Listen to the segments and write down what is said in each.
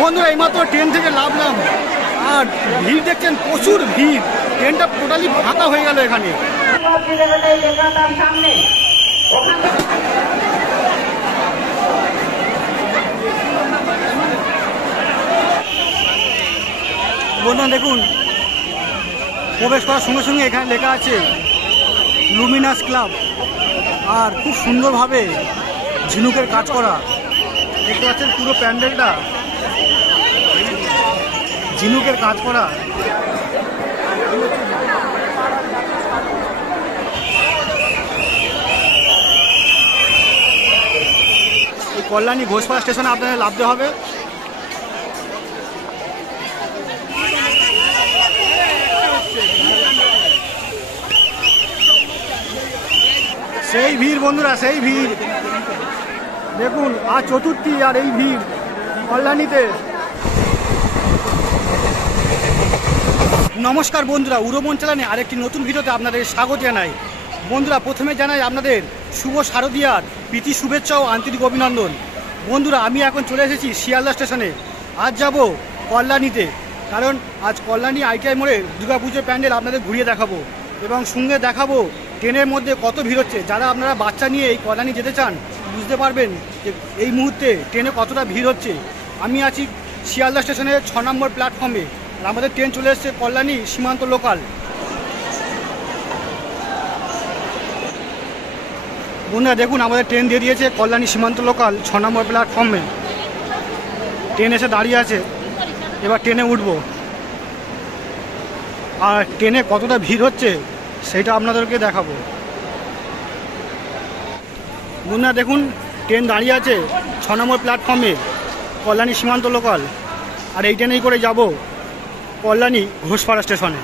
বন্ধুরা এইমাত্র ট্রেন থেকে নামলাম আর ভিড় দেখছেন, প্রচুর ভিড়। ট্রেনটা টোটালি ফাঁকা হয়ে গেল এখানে। বন্ধুরা দেখুন, প্রবেশ করার সঙ্গে সঙ্গে এখানে লেখা আছে লুমিনাস ক্লাব, আর খুব সুন্দরভাবে ঝিনুকের কাজ করা। দেখতে পাচ্ছেন পুরো প্যান্ডেলটা ঝিনুকের কাজ করা। এই কল্যাণী ঘোষপাড়া স্টেশনে আপনাদের নামতে হবে। সেই ভিড় বন্ধুরা, সেই ভিড় দেখুন। আর চতুর্থী আর এই ভিড় কল্যাণীতে। নমস্কার বন্ধুরা, উড়োমন চ্যানেলে আরেকটি নতুন ভিডিওতে আপনাদের স্বাগত জানাই। বন্ধুরা প্রথমে জানাই আপনাদের শুভ শারদীয়ার প্রীতি শুভেচ্ছা ও আন্তরিক অভিনন্দন। বন্ধুরা আমি এখন চলে এসেছি শিয়ালদা স্টেশনে। আজ যাব কল্যাণীতে, কারণ আজ কল্যাণী আইটিআই মোড়ে দুর্গাপুজোর প্যান্ডেল আপনাদের ঘুরিয়ে দেখাবো এবং সঙ্গে দেখাবো ট্রেনের মধ্যে কত ভিড় হচ্ছে। যারা আপনারা বাচ্চা নিয়ে এই কল্যাণী যেতে চান বুঝতে পারবেন যে এই মুহূর্তে ট্রেনে কতটা ভিড় হচ্ছে। আমি আছি শিয়ালদা স্টেশনের 6 নম্বর প্ল্যাটফর্মে, আর আমাদের ট্রেন চলে এসছে কল্যাণী সীমান্ত লোকাল। বন্ধুরা দেখুন, আমাদের ট্রেন দিয়ে দিয়েছে কল্যাণী সীমান্ত লোকাল 6 নম্বর প্ল্যাটফর্মে। ট্রেন এসে দাঁড়িয়ে আছে, এবার ট্রেনে উঠবো। আর ট্রেনে কতটা ভিড় হচ্ছে সেটা আপনাদেরকে দেখাবো। বন্ধুরা দেখুন, ট্রেন দাঁড়িয়ে আছে 6 নম্বর প্ল্যাটফর্মে কল্যাণী সীমান্ত লোকাল, আর এই ট্রেনেই করে যাব কল্যাণী ঘোষপাড়া স্টেশনে।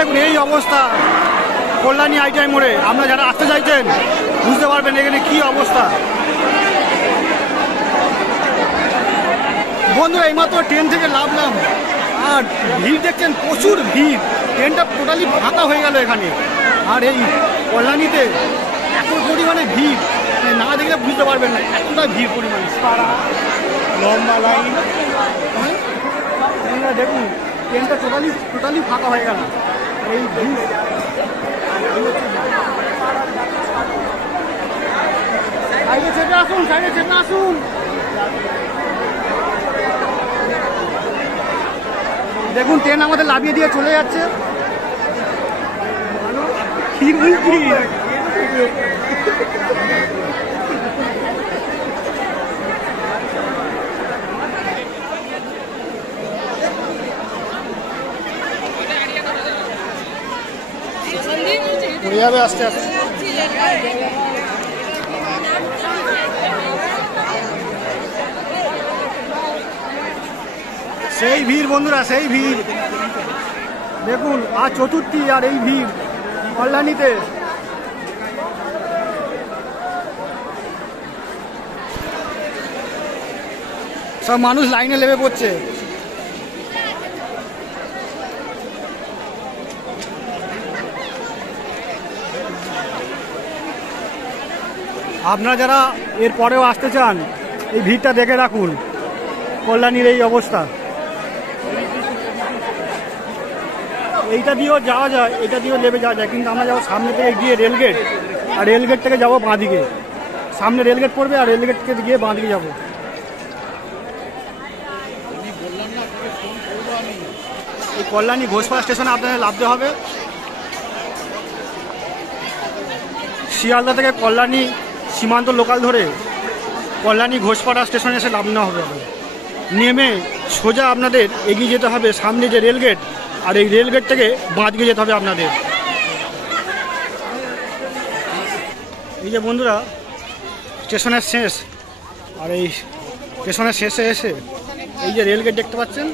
দেখুন এই অবস্থা কল্যাণী আইটিআই মোড়ে। আপনারা যারা আসতে চাইছেন বুঝতে পারবেন এখানে কি অবস্থা। বন্ধুরা এইমাত্র ট্রেন থেকে নামলাম আর ভিড় দেখছেন, প্রচুর ভিড়। ট্রেনটা টোটালি ফাঁকা হয়ে গেল এখানে। আর এই কল্যাণীতে এত পরিমাণে ভিড়, না দেখলে বুঝতে পারবেন না এতটা ভিড় পরিমাণে, সারা লম্বা লাইন। দেখুন ট্রেনটা টোটালি ফাঁকা হয়ে গেল। এই ভিড় সাইডে চেপে আসুন, সাইডে চেপে আসুন। দেখুন ট্রেন আমাদের লাভিয়ে দিয়ে চলে যাচ্ছে। কি বলছি, পড়ে যাবে আস্তে আস্তে। সেই ভিড় বন্ধুরা, সেই ভিড় দেখুন। আর চতুর্থী আর এই ভিড় কল্যাণীতে। সব মানুষ লাইনে লেগে পড়ছে। আপনারা যারা এর পরেও আসতে চান এই ভিড়টা দেখে রাখুন। কল্যাণীর এই অবস্থা। এইটা দিয়েও যাওয়া যায়, এটা দিয়েও নেমে যাওয়া যায়, কিন্তু আমরা যাবো সামনে থেকে গিয়ে রেলগেট, আর রেলগেট থেকে যাবো বাঁ দিকে। সামনে রেলগেট পড়বে আর রেলগেট থেকে গিয়ে বাঁ দিকে যাবো। এই কল্যাণী ঘোষপাড়া স্টেশনে আপনাদের নামতে হবে। শিয়ালদা থেকে কল্যাণী সীমান্ত লোকাল ধরে কল্যাণী ঘোষপাড়া স্টেশনে এসে নামতে হবে। নেমে সোজা আপনাদের এগিয়ে যেতে হবে সামনে যে রেলগেট, আর এই রেলগেট থেকে বাঁ দিকে যেতে হবে আপনাদের। এই যে বন্ধুরা স্টেশনের শেষ, আর এই স্টেশনের শেষে এসে এই যে রেলগেট দেখতে পাচ্ছেন,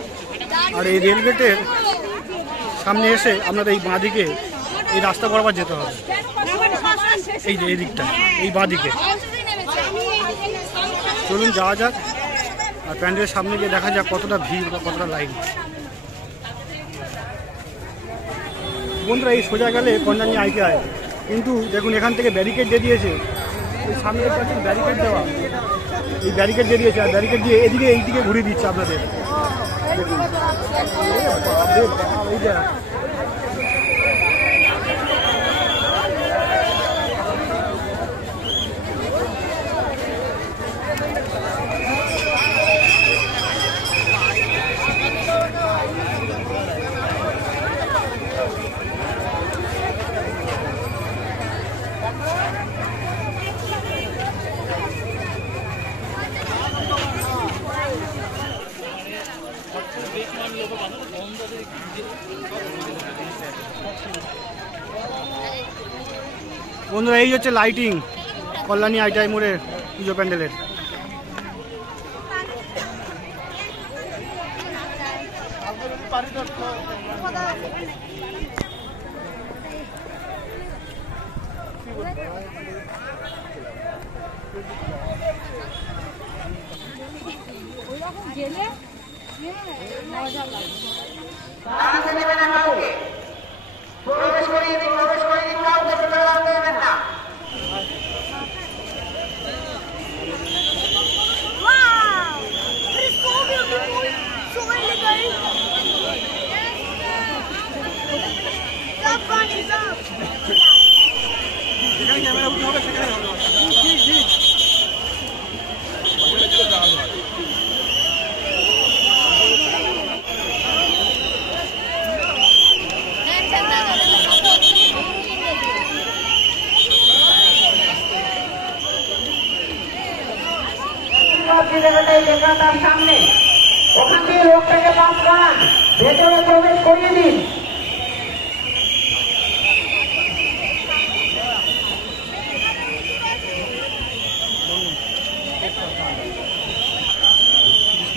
আর এই রেলগেটের সামনে এসে আপনাদের এই বাঁ দিকে এই রাস্তা বরাবর যেতে হবে। এই যে এই দিকটা, এই বাঁ দিকে চলুন যাওয়া যাক, আর প্যান্ডেলের সামনে গিয়ে দেখা যাক কতটা ভিড় বা কতটা লাইন। বন্ধুরা এই সোজা গেলে কল্যাণী ITI, কিন্তু দেখুন এখান থেকে ব্যারিকেড দিয়ে দিয়েছে। এই সামনে দেখতে ব্যারিকেড দেওয়া, এই ব্যারিকেড দিয়ে দিয়েছে, আর ব্যারিকেড দিয়ে এদিকে এইদিকে ঘুরিয়ে দিচ্ছে আপনাদের। দেখুন এইটা বন্ধুরা এই হচ্ছে লাইটিং কল্যাণী ITI মোড়ের পুজো প্যান্ডেলের। সামনে ওখান থেকে লোকটাকে পাস করান, ভেতরে প্রবেশ করিয়ে দিন।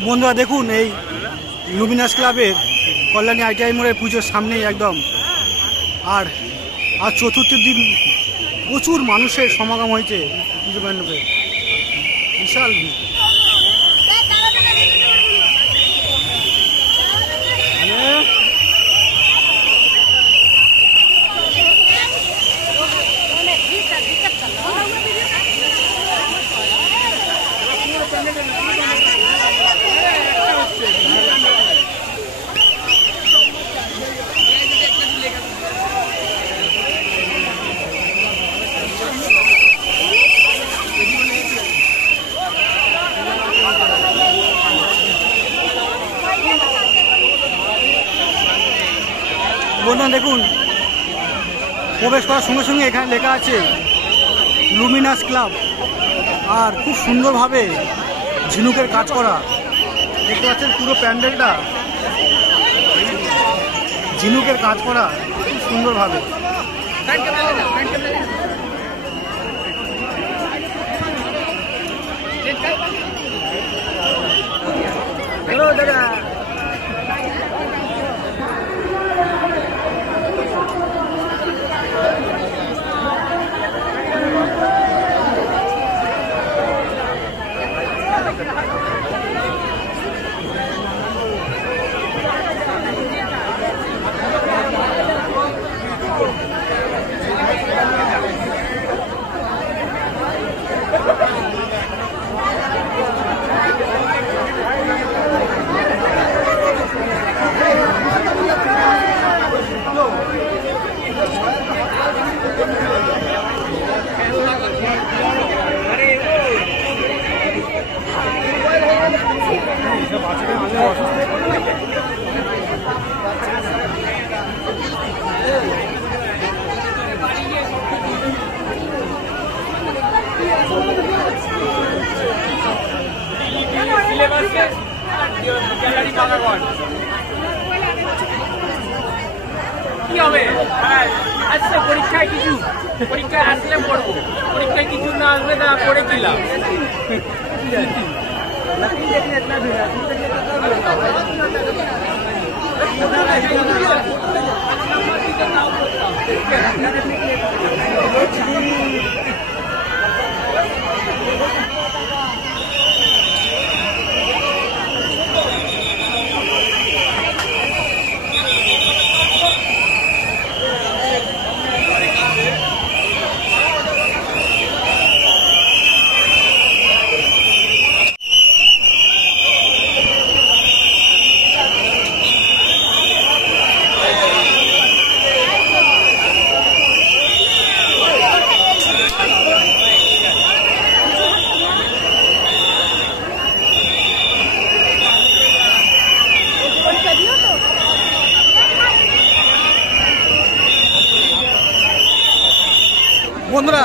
বন্ধুরা দেখুন এই লুমিনাস ক্লাবের কল্যাণী ITI মোড়ের পুজোর সামনেই একদম, আর চতুর্থের দিন প্রচুর মানুষের সমাগম হয়েছে পুজো প্যান্ডেলে, বিশাল ভিড়। বন্ধুরা দেখুন প্রবেশ করার সঙ্গে সঙ্গে এখানে লেখা আছে লুমিনাস ক্লাব, আর খুব সুন্দরভাবে ঝিনুকের কাজ করা। দেখতে পাচ্ছেন পুরো প্যান্ডেলটা ঝিনুকের কাজ করা খুব সুন্দরভাবে। হ্যালো দাদা। কি হবে? আচ্ছা পরীক্ষায় আসলে পড়বো, পরীক্ষায় কিছু না আসবে তা পড়ে দিলাম। বন্ধুরা,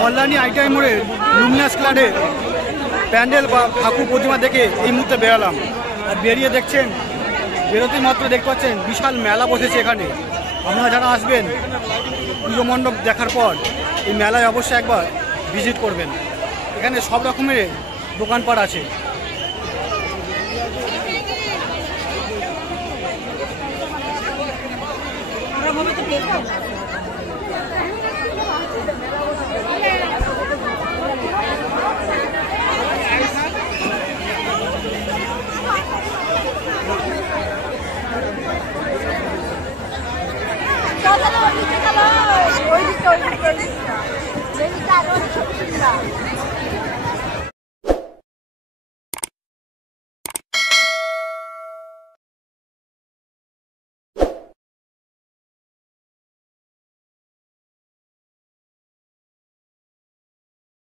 কল্যাণী আইটিআই মোড়ের লুমিনাস ক্লাবে প্যান্ডেল বা ঠাকুর প্রতিমা দেখে এই মুহূর্তে বেরালাম। আর বেরিয়ে দেখছেন, বেরোতে মাত্র দেখতে পাচ্ছেন বিশাল মেলা বসেছে এখানে। আপনারা যারা আসবেন পুজো মণ্ডপ দেখার পর এই মেলায় অবশ্যই একবার ভিজিট করবেন। এখানে সব রকমের দোকানপাট আছে। ওই দিকে